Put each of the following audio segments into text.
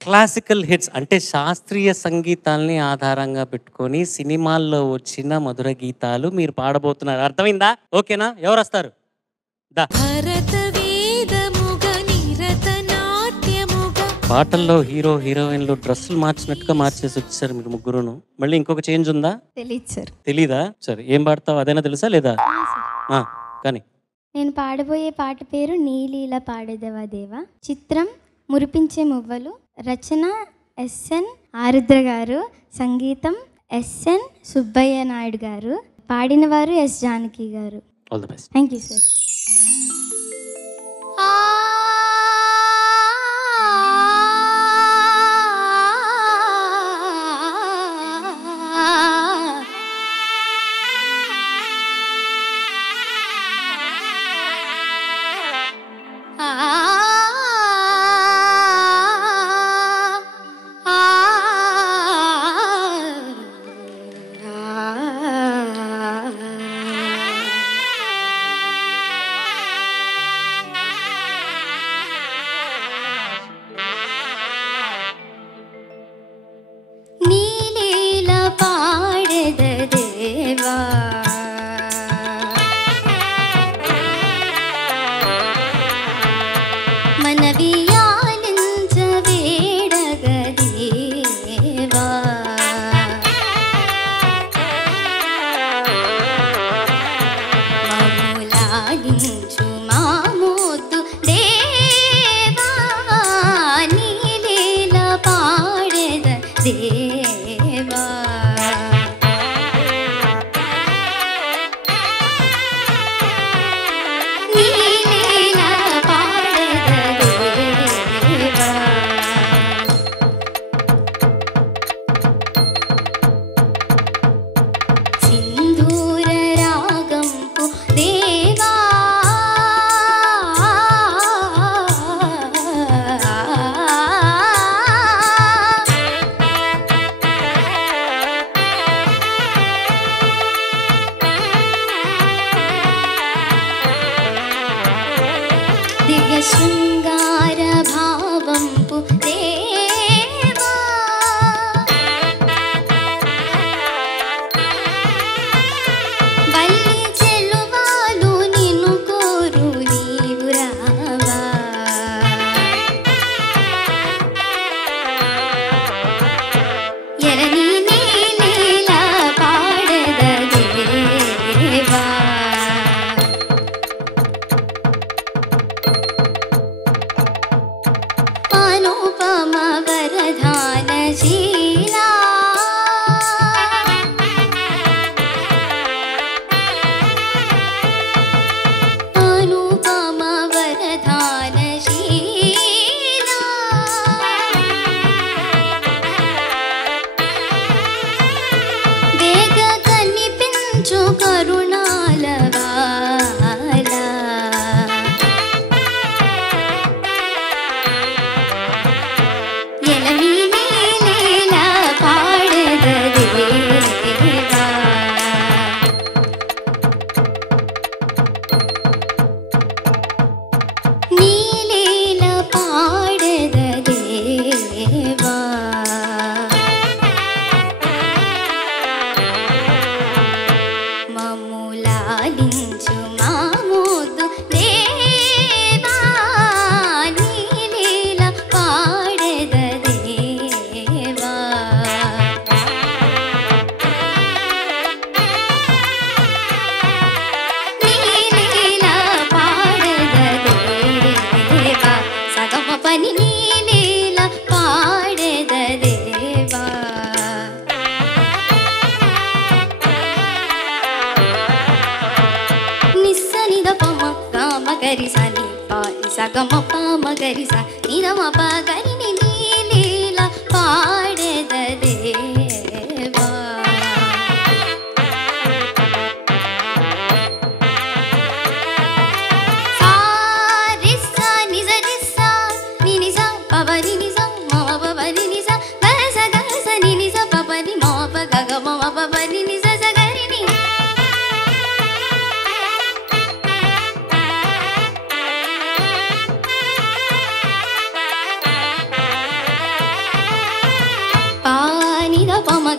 Classical hits అంటే శాస్త్రీయ సంగీతాల్ని ఆధారంగా పెట్టుకొని సినిమాల్లో వచ్చిన మధుర గీతాలు మీరు పాడబోతున్నారు. అర్థమైందా? ఓకేనా? ఎవరొస్తారు? దా. పాటల్లో హీరో హీరోయిన్లు డ్రెస్సులు మార్చినట్టుగా మార్చేసి వచ్చేసారు మీరు ముగ్గురును. మళ్ళీ ఇంకొక చేంజ్ ఉందా? తెలీదు సార్. తెలీదా? సరే, ఏం పాడతావు అదైనా తెలుసా లేదా? కానీ నేను పాడబోయే పాట పేరు నీలీల పాడేదవా దేవా. చిత్రం మురిపించే మువ్వలు. రచన ఎస్ఎన్ ఆరుద్ర గారు. సంగీతం ఎస్ఎన్ సుబ్బయ్య నాయుడు గారు. పాడిన వారు ఎస్ జానకి గారు. All the best. Thank you sir.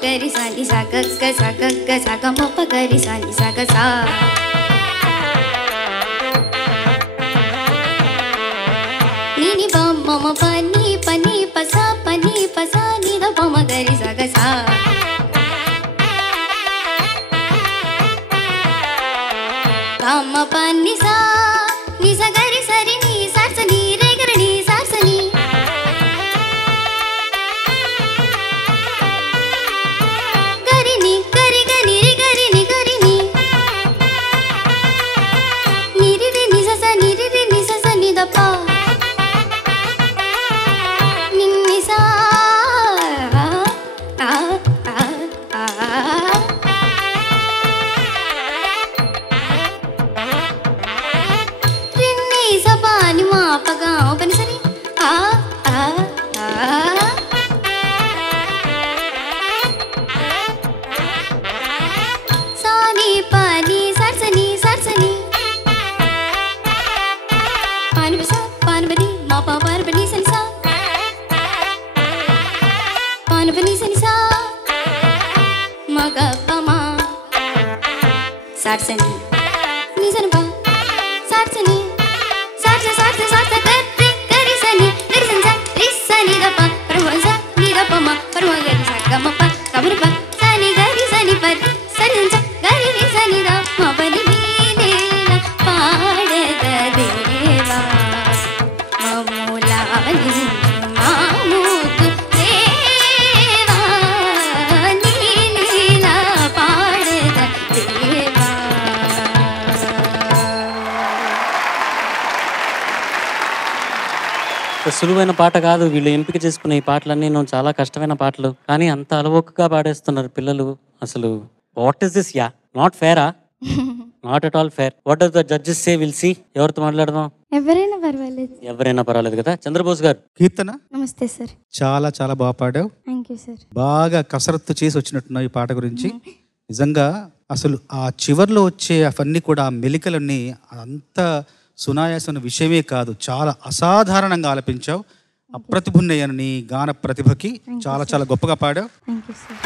గరి సాని సా గగ్గ సా గగ్గ సా గ మ ప గరి సాని సా గ సా నిని బ మ మ ప ని ప సా ని ద ప మ గరి సా గ సా గా మ ప ని సా గరి సరి ని సా స ని రే గ రి ని సా స ని సార్సని నిసని బా సార్సని సార్స సార్స సార్స గరి గరి సని గరి సని సా రిసని ద ప పరమస ని ద ప మ పరమ గరి స గ మ ప కబరి ప సని గరి సని ప సని సని గరి రి సని ద మ ప ని ని న పాడద దేవా మములా ని మాముతు దేవా ని న పాడద దేవా. సులువైన పాట కాదు, వీళ్ళు ఎంపిక చేసుకున్న ఈ పాటలన్నీ చాలా కష్టమైన పాటలు, కానీ అంత అలవోకగా పాడేస్తున్నారు పిల్లలు. అసలు what is this? Yeah not ఫేరా? Not at all fair. What are the judges say? Will see. ఎవరితో మాట్లాడదాం? ఎవరైనా పర్వాలేదు. ఎవరైనా పర్వాలేదు కదా. చంద్రబోస్ గారు. కీర్తన నమస్తే సార్. చాలా బాగా పాడావు. Thank you sir. బాగా కసరత్తు చేసి వచ్చినట్టున్నావు ఈ పాట గురించి. నిజంగా అసలు ఆ చివర్లో వచ్చే అవన్నీ కూడా ఆ మెలికలన్నీ అంత సునాయాసమైన విషయమే కాదు, చాలా అసాధారణంగా ఆలపించావు. అప్రతిభున్నయ్యాను నీ గాన ప్రతిభకి. చాలా గొప్పగా పాడావు. Thank you sir.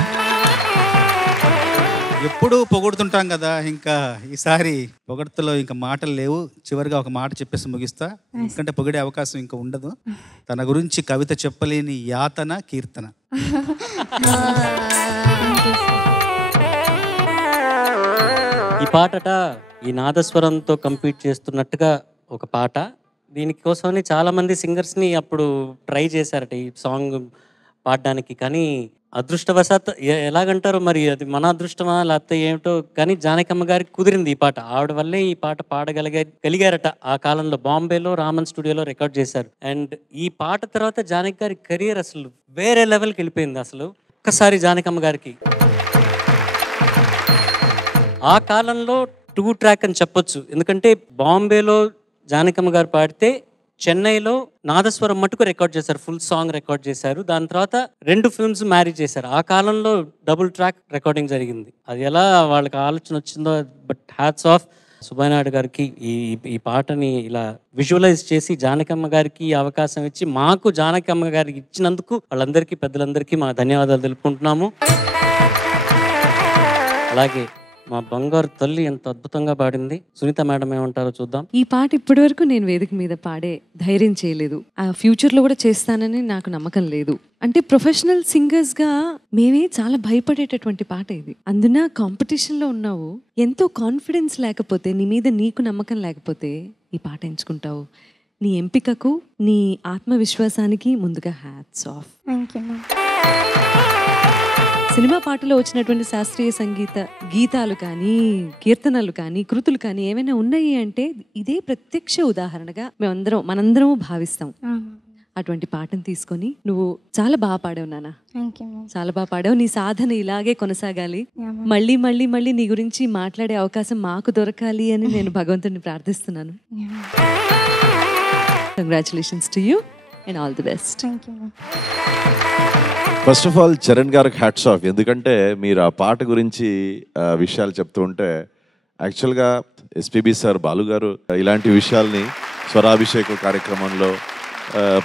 ఎప్పుడూ పొగుడుతుంటాం కదా, ఇంకా ఈసారి పొగడ్తలో ఇంకా మాటలు లేవు. చివరిగా ఒక మాట చెప్పేసి ముగిస్తా, ఎందుకంటే పొగిడే అవకాశం ఇంకా ఉండదు. తన గురించి కవిత చెప్పలేని యాతన కీర్తన. ఈ పాటట ఈ నాదస్వరంతో కంపీట్ చేస్తున్నట్టుగా ఒక పాట. దీనికోసమని చాలా మంది సింగర్స్ని అప్పుడు ట్రై చేశారట ఈ సాంగ్ పాడడానికి, కానీ అదృష్టవశాత్ ఎలాగంటారు మరి, అది మన అదృష్టమా లేకపోతే ఏమిటో, కానీ జానకమ్మ గారికి కుదిరింది ఈ పాట. ఆవిడ వల్లే ఈ పాట పాడగలిగారట. ఆ కాలంలో బాంబేలో రామన్ స్టూడియోలో రికార్డ్ చేశారు. అండ్ ఈ పాట తర్వాత జానకి గారి కెరియర్ అసలు వేరే లెవెల్కి వెళ్ళిపోయింది. అసలు ఒక్కసారి జానకమ్మ గారికి ఆ కాలంలో 2 ట్రాక్ అని చెప్పొచ్చు. ఎందుకంటే బాంబేలో జానకమ్మ గారు పాడితే చెన్నైలో నాదస్వరం మటుకు రికార్డ్ చేశారు, ఫుల్ సాంగ్ రికార్డ్ చేశారు. దాని తర్వాత 2 ఫిల్మ్స్ మ్యారీ చేశారు. ఆ కాలంలో డబుల్ ట్రాక్ రికార్డింగ్ జరిగింది. అది ఎలా వాళ్ళకి ఆలోచన వచ్చిందో, but hats off Subbaiah Naidu గారికి. ఈ పాటని ఇలా విజువలైజ్ చేసి జానకమ్మ గారికి ఈ అవకాశం ఇచ్చి మాకు జానకమ్మ గారికి ఇచ్చినందుకు వాళ్ళందరికీ పెద్దలందరికీ మా ధన్యవాదాలు తెలుపుకుంటున్నాము. అలాగే మా బంగారు తల్లి ఎంత అద్భుతంగా పాడింది. సునీత మేడం ఏమంటారో చూద్దాం. ఈ పాట ఇప్పటి వరకు నేను వేదిక మీద పాడే ధైర్యం చేయలేదు. ఆ ఫ్యూచర్లో కూడా చేస్తానని నాకు నమ్మకం లేదు. అంటే ప్రొఫెషనల్ సింగర్స్గా మేమే చాలా భయపడేటటువంటి పాట ఇది. అందున కాంపిటీషన్లో ఉన్నావు, ఎంతో కాన్ఫిడెన్స్ లేకపోతే, నీ మీద నీకు నమ్మకం లేకపోతే ఈ పాట ఎంచుకుంటావు. నీ ఎంపికకు, నీ ఆత్మవిశ్వాసానికి ముందుగా hats off. Thank you ma'am. Cinema పాటలో వచ్చినటువంటి శాస్త్రీయ సంగీత గీతాలు కానీ, కీర్తనలు కానీ, కృతులు కానీ ఏమైనా ఉన్నాయి అంటే ఇదే ప్రత్యక్ష ఉదాహరణగా మనందరం భావిస్తాం. అటువంటి పాటను తీసుకొని నువ్వు చాలా బాగా పాడావు నాన్న. Thank you ma'am. చాలా బాగా పాడావు. నీ సాధన ఇలాగే కొనసాగాలి. మళ్ళీ మళ్ళీ మళ్ళీ నీ గురించి మాట్లాడే అవకాశం మాకు దొరకాలి అని నేను భగవంతుడిని ప్రార్థిస్తున్నాను. Congratulations to you and all the best. Thank you ma'am. First of all Charan గారికి హ్యాట్స్ ఆఫ్. ఎందుకంటే మీరు ఆ పాట గురించి విషయాలు చెప్తూ ఉంటే యాక్చువల్గా ఎస్పీబీ సార్, బాలు గారు ఇలాంటి విషయాల్ని స్వరాభిషేక కార్యక్రమంలో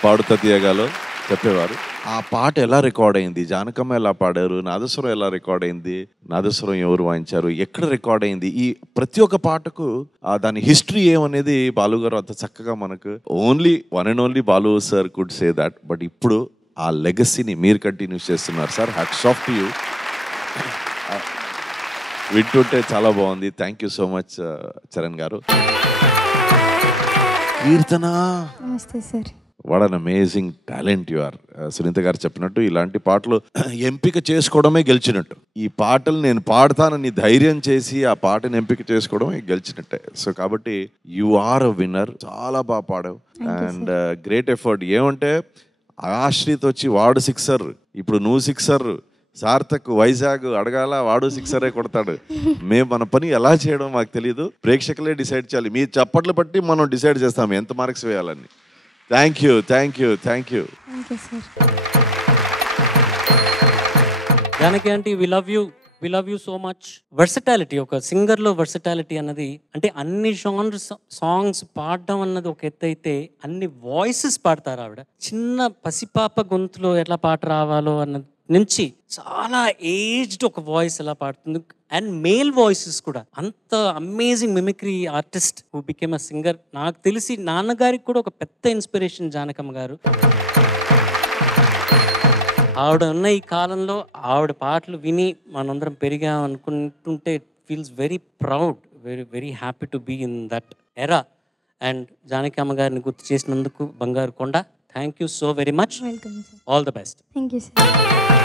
పాడుతా తీయగాలో చెప్పేవారు. ఆ పాట ఎలా రికార్డ్ అయింది, జానకమ్మ ఎలా పాడారు, నాదస్వరం ఎలా రికార్డ్ అయింది, నాదస్వరం ఎవరు వాయించారు, ఎక్కడ రికార్డ్ అయింది, ఈ ప్రతి ఒక్క పాటకు దాని హిస్టరీ ఏమనేది బాలు గారు అంత చక్కగా మనకు only one and only Balu sir could say that. But ఇప్పుడు ఆ లెగసీని మీరు కంటిన్యూ చేస్తున్నారు sir. Hats off to you. వింటుంటే చాలా బాగుంది. Thank you so much Charan గారు. కీర్తన, నమస్తే sir. What an amazing talent you are. Sunitha గారు చెప్పినట్టు ఇలాంటి పాటలు ఎంపిక చేసుకోవడమే గెలిచినట్టు. ఈ పాటలు నేను పాడతానని ధైర్యం చేసి ఆ పాటను ఎంపిక చేసుకోవడమే గెలిచినట్టే. సో కాబట్టి యు ఆర్ అ విన్నర్. చాలా బాగా పాడావు అండ్ గ్రేట్ ఎఫర్ట్. ఏమంటే ఆశ్రిత్ వచ్చి వాడు సిక్సర్, ఇప్పుడు నువ్వు సిక్సర్, సార్థక్ వైజాగ్ అడగాల, వాడు సిక్సరే కొడతాడు. మేము మన పని ఎలా చేయడం మాకు తెలియదు, ప్రేక్షకులే డిసైడ్ చేయాలి. మీ చప్పట్లు బట్టి మనం డిసైడ్ చేస్తాము ఎంత మార్క్స్ వేయాలని. Thank you, thank you, thank you. Janaki aunty, we love you so much. Versatility, ఒక సింగర్లో వర్సటాలిటీ అన్నది అంటే అన్ని జానర్స్ సాంగ్స్ పాడడం అన్నది ఒక ఎత్తు అయితే అన్ని వాయిసెస్ పాడతారు ఆవిడ. చిన్న పసిపాప గొంతులో ఎట్లా పాట రావాలో అన్నది నుంచి చాలా ఏజ్డ్ ఒక వాయిస్ ఎలా పాడుతుంది, అండ్ మేల్ వాయిసెస్ కూడా. అంత amazing mimicry artist who became a singer. నాకు తెలిసి నాన్నగారికి కూడా ఒక పెద్ద ఇన్స్పిరేషన్ జానకమ్మ గారు. ఆవిడ ఉన్న ఈ కాలంలో ఆవిడ పాటలు విని మనందరం పెరిగాం అనుకుంటుంటే feels very proud, very happy to be in that era. And Janaki అమ్మ గారిని గుర్తు చేసినందుకు బంగారు కొండ, thank you so very much. Welcome sir. All the best. Thank you sir.